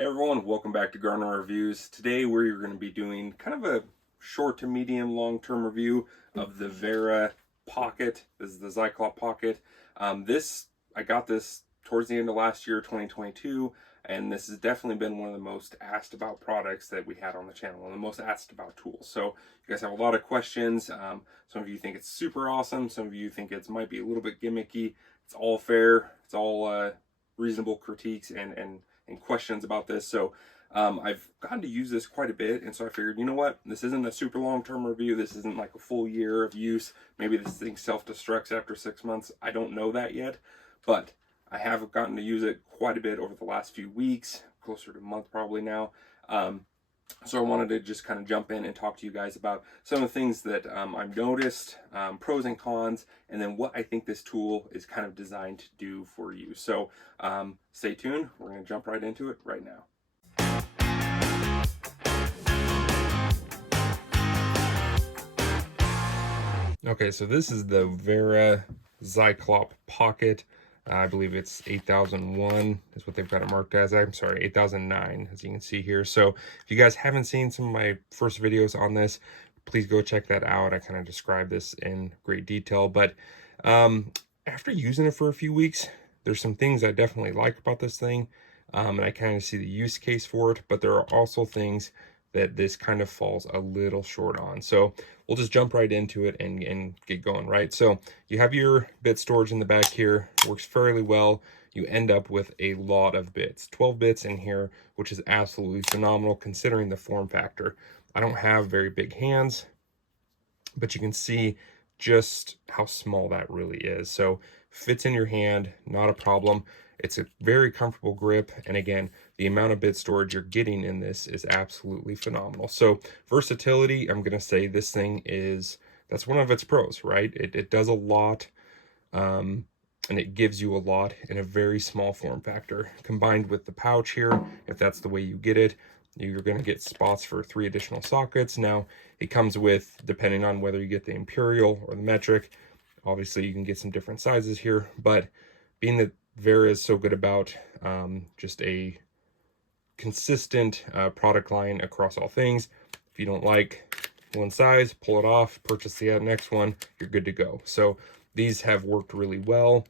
Hey everyone, welcome back to Gardener Reviews. Today we're going to be doing kind of a short to medium long-term review of the Wera Pocket. This is the Zyklop Pocket. I got this towards the end of last year, 2022, and this has definitely been one of the most asked about products that we had on the channel, and the most asked about tools. So you guys have a lot of questions. Some of you think it's super awesome. Some of you think it might be a little bit gimmicky. It's all fair. It's all reasonable critiques and questions about this. So I've gotten to use this quite a bit, and so I figured, you know what, this isn't a super long-term review. This isn't like a full year of use. Maybe this thing self-destructs after 6 months. I don't know that yet, but I have gotten to use it quite a bit over the last few weeks, closer to a month probably now. So I wanted to just kind of jump in and talk to you guys about some of the things that I've noticed, pros and cons, and then what I think this tool is kind of designed to do for you. So stay tuned. We're going to jump right into it right now. Okay, so this is the Wera Zyklop Pocket. I believe it's 8001 is what they've got it marked as. I'm sorry, 8009, as you can see here. So if you guys haven't seen some of my first videos on this, please go check that out. I kind of describe this in great detail. But after using it for a few weeks, there's some things I definitely like about this thing. And I kind of see the use case for it. But there are also things that this kind of falls a little short on. So we'll just jump right into it and get going, right? So you have your bit storage in the back here, works fairly well. You end up with a lot of bits, 12 bits in here, which is absolutely phenomenal considering the form factor. I don't have very big hands, but you can see just how small that really is. So fits in your hand, not a problem. It's a very comfortable grip, and again, the amount of bit storage you're getting in this is absolutely phenomenal. So versatility, I'm gonna say this thing that's one of its pros, right? It does a lot, and it gives you a lot in a very small form factor. Combined with the pouch here, if that's the way you get it, you're going to get spots for 3 additional sockets. Now, it comes with, depending on whether you get the Imperial or the metric, obviously you can get some different sizes here, but being that Wera is so good about just a consistent product line across all things, if you don't like one size, pull it off, purchase the next one, you're good to go. So these have worked really well.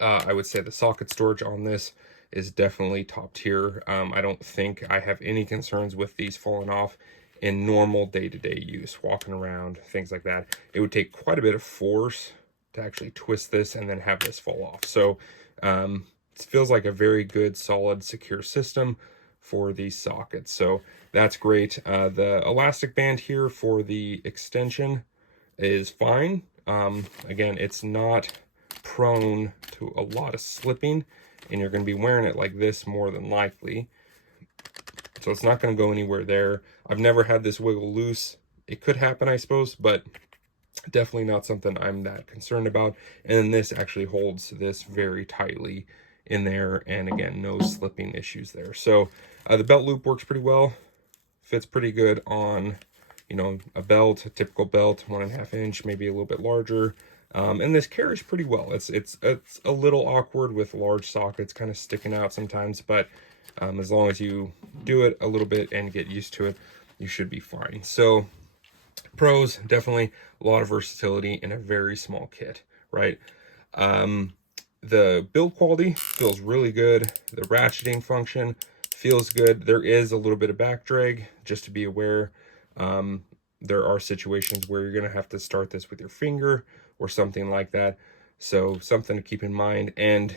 I would say the socket storage on this is definitely top tier. I don't think I have any concerns with these falling off in normal day-to-day use, walking around, things like that. It would take quite a bit of force to actually twist this and then have this fall off. So it feels like a very good, solid, secure system for these sockets. So that's great. The elastic band here for the extension is fine. Again, it's not prone to a lot of slipping, and you're going to be wearing it like this more than likely. So it's not going to go anywhere there. I've never had this wiggle loose. It could happen, I suppose, but definitely not something I'm that concerned about. And then this actually holds this very tightly in there, and again, no slipping issues there. So the belt loop works pretty well, fits pretty good on, you know, a belt, a typical belt, 1.5 inch, maybe a little bit larger. And this carries pretty well. It's a little awkward with large sockets kind of sticking out sometimes, but as long as you do it a little bit and get used to it, you should be fine. So pros, definitely a lot of versatility in a very small kit, right? The build quality feels really good. The ratcheting function feels good. There is a little bit of back drag, just to be aware. There are situations where you're going to have to start this with your finger or something like that. So something to keep in mind. And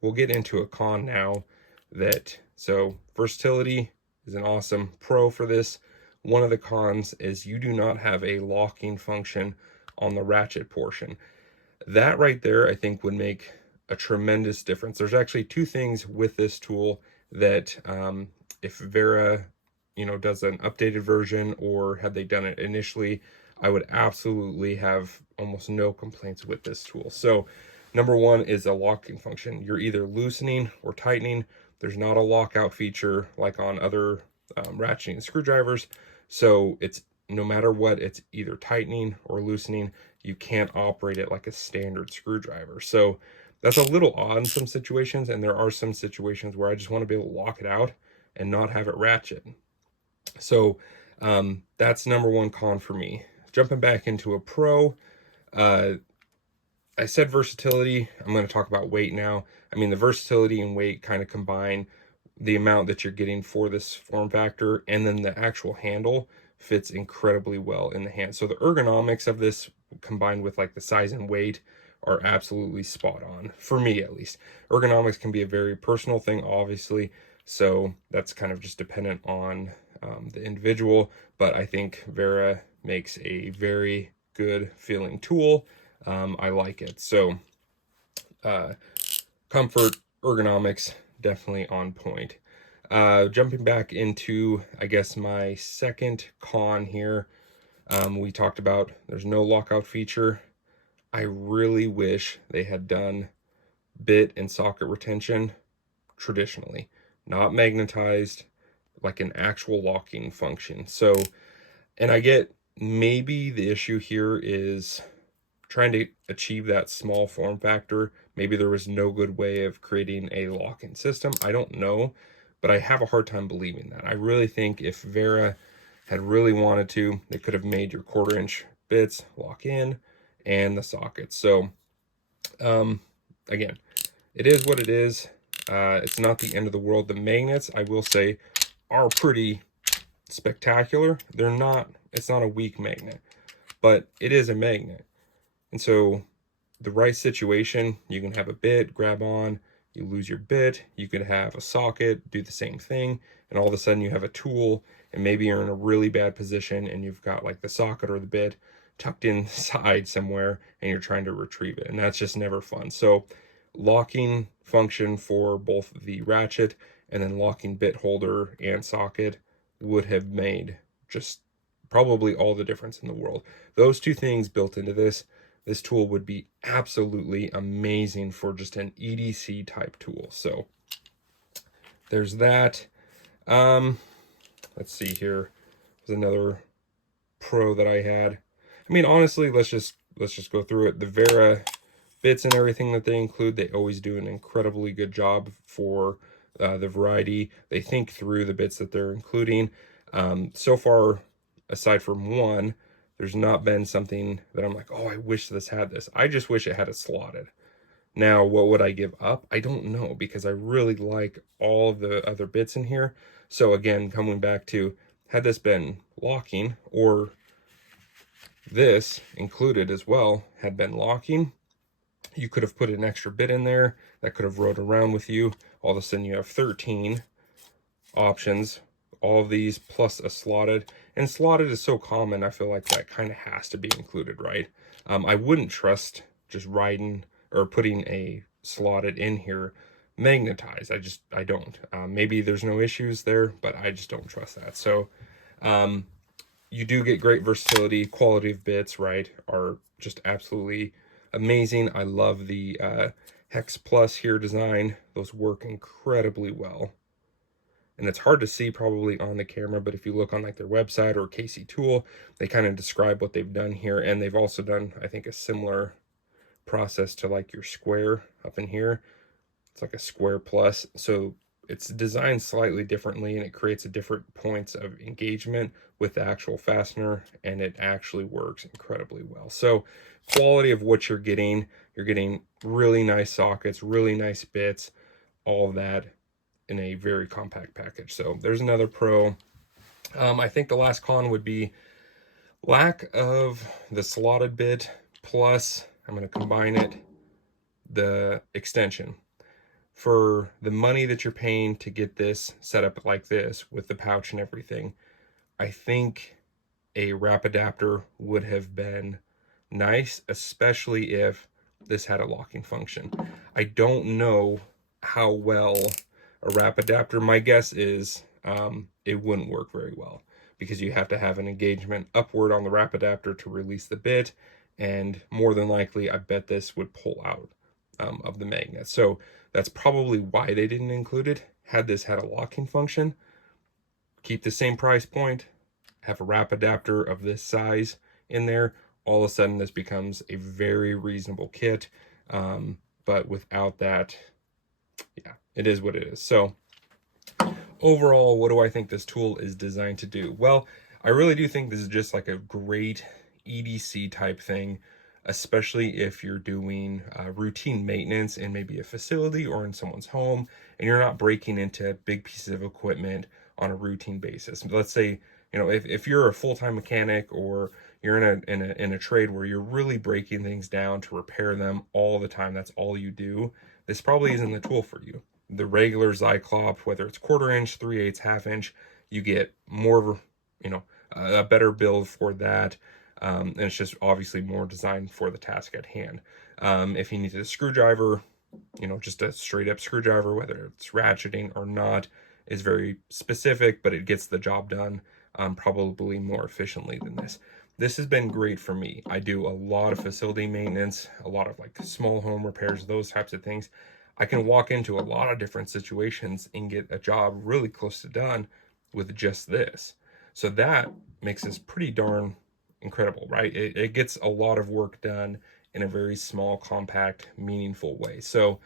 we'll get into a con now so versatility is an awesome pro for this. One of the cons is you do not have a locking function on the ratchet portion. That right there, I think, would make a tremendous difference. There's actually 2 things with this tool that if Wera, you know, does an updated version, or had they done it initially, I would absolutely have almost no complaints with this tool. So number 1 is a locking function. You're either loosening or tightening. There's not a lockout feature like on other ratcheting screwdrivers. So it's, no matter what, it's either tightening or loosening. You can't operate it like a standard screwdriver. So that's a little odd in some situations, and there are some situations where I just want to be able to lock it out and not have it ratchet. So that's number one con for me. Jumping back into a pro, I said versatility. I'm going to talk about weight now. I mean, the versatility and weight kind of combine the amount that you're getting for this form factor, and then the actual handle fits incredibly well in the hand. So the ergonomics of this combined with like the size and weight are absolutely spot on, for me at least. Ergonomics can be a very personal thing, obviously, so that's kind of just dependent on the individual, but I think Wera makes a very good feeling tool. I like it. So comfort, ergonomics, definitely on point. Jumping back into, I guess, my second con here, we talked about there's no lockout feature. I really wish they had done bit and socket retention traditionally, not magnetized, like an actual locking function. So, and I get maybe the issue here is trying to achieve that small form factor. Maybe there was no good way of creating a lock-in system. I don't know, but I have a hard time believing that. I really think if Wera had really wanted to, they could have made your 1/4 inch bits lock in and the sockets. So again, it is what it is. It's not the end of the world. The magnets, I will say, are pretty spectacular. They're not, it's not a weak magnet, but it is a magnet. And so the right situation, you can have a bit, grab on, you lose your bit, you could have a socket, do the same thing, and all of a sudden you have a tool, and maybe you're in a really bad position and you've got like the socket or the bit tucked inside somewhere and you're trying to retrieve it, and that's just never fun. So locking function for both the ratchet and then locking bit holder and socket would have made just probably all the difference in the world. Those two things built into this tool would be absolutely amazing for just an EDC type tool. So there's that. Let's see here. There's another pro that I had. I mean, honestly, let's just go through it. The Wera bits and everything that they include, they always do an incredibly good job for the variety. They think through the bits that they're including. So far, aside from one, there's not been something that I'm like, oh, I wish this had this. I just wish it had it slotted. Now, what would I give up? I don't know, because I really like all the other bits in here. So again, coming back to, had this been locking, or this included as well had been locking, you could have put an extra bit in there that could have rode around with you. All of a sudden you have 13 options, all of these plus a slotted. And slotted is so common, I feel like that kind of has to be included, right? I wouldn't trust just riding or putting a slotted in here magnetized. I don't. Maybe there's no issues there, but I just don't trust that. So you do get great versatility. Quality of bits, right, are just absolutely amazing. I love the Hex Plus here design. Those work incredibly well. And it's hard to see probably on the camera, but if you look on like their website or KC Tool, they kind of describe what they've done here. And they've also done, I think, a similar process to like your square up in here. It's like a square plus. So it's designed slightly differently, and it creates a different points of engagement with the actual fastener, and it actually works incredibly well. So quality of what you're getting really nice sockets, really nice bits, all of that in a very compact package. So there's another pro. I think the last con would be lack of the slotted bit, plus I'm going to combine it, the extension. For the money that you're paying to get this set up like this with the pouch and everything, I think a wrap adapter would have been nice, especially if this had a locking function. I don't know how well a wrap adapter, my guess is it wouldn't work very well, because you have to have an engagement upward on the wrap adapter to release the bit, and more than likely I bet this would pull out of the magnet. So that's probably why they didn't include it. Had this had a locking function, keep the same price point, have a wrap adapter of this size in there, all of a sudden this becomes a very reasonable kit. But without that, yeah, it is what it is. So overall, what do I think this tool is designed to do? Well, I really do think this is just like a great EDC type thing, especially if you're doing routine maintenance in maybe a facility or in someone's home, and you're not breaking into big pieces of equipment on a routine basis. Let's say, if you're a full-time mechanic, or you're in a trade where you're really breaking things down to repair them all the time, that's all you do, this probably isn't the tool for you. The regular Zyklop, whether it's 1/4 inch, 3/8, 1/2 inch, you get more, a better build for that. And it's just obviously more designed for the task at hand. If you need a screwdriver, just a straight up screwdriver, whether it's ratcheting or not, is very specific, but it gets the job done probably more efficiently than this. This has been great for me. I do a lot of facility maintenance, a lot of like small home repairs, those types of things. I can walk into a lot of different situations and get a job really close to done with just this. So that makes this pretty darn incredible, right? It gets a lot of work done in a very small, compact, meaningful way. So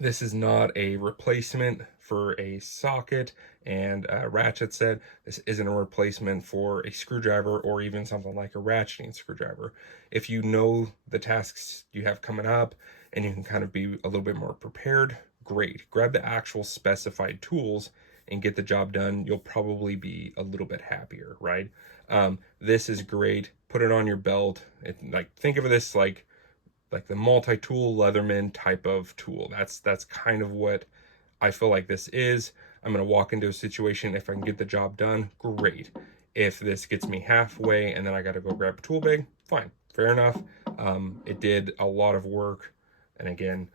this is not a replacement for a socket and a ratchet set. This isn't a replacement for a screwdriver or even something like a ratcheting screwdriver. If you know the tasks you have coming up and you can kind of be a little bit more prepared, great. Grab the actual specified tools and get the job done. You'll probably be a little bit happier, right? This is great. Put it on your belt. Think of this like the multi-tool Leatherman type of tool. That's kind of what I feel like this is. I'm going to walk into a situation. If I can get the job done, great. If this gets me halfway and then I got to go grab a tool bag, fine, fair enough. It did a lot of work, and again,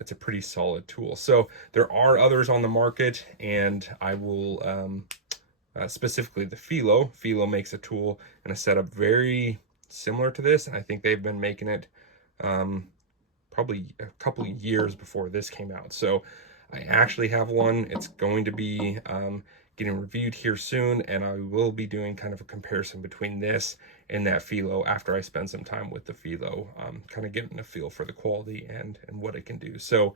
it's a pretty solid tool. So there are others on the market, and I will specifically the Filo. Filo makes a tool and a setup very similar to this, and I think they've been making it probably a couple of years before this came out. So I actually have one. It's going to be getting reviewed here soon, and I will be doing kind of a comparison between this and that Filo after I spend some time with the Filo, kind of getting a feel for the quality and what it can do. So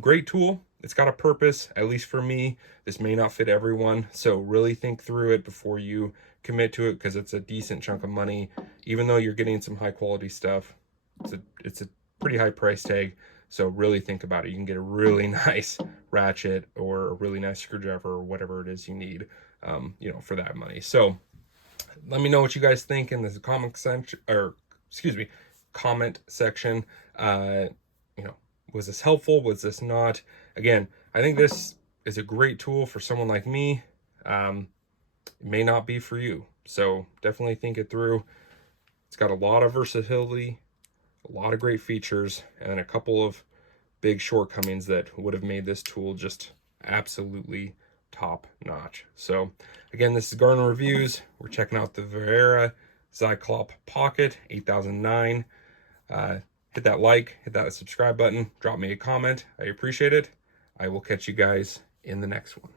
great tool. It's got a purpose, at least for me. This may not fit everyone, so really think through it before you commit to it, because it's a decent chunk of money. Even though you're getting some high quality stuff, it's a pretty high price tag. So really think about it. You can get a really nice ratchet or a really nice screwdriver or whatever it is you need, for that money. So let me know what you guys think in the comment section. Was this helpful? Was this not? Again, I think this is a great tool for someone like me. It may not be for you. So definitely think it through. It's got a lot of versatility, a lot of great features, and a couple of big shortcomings that would have made this tool just absolutely top notch. So again, this is Garden Reviews. We're checking out the Wera Zyklop Pocket 8009. Hit that like, hit that subscribe button, drop me a comment. I appreciate it. I will catch you guys in the next one.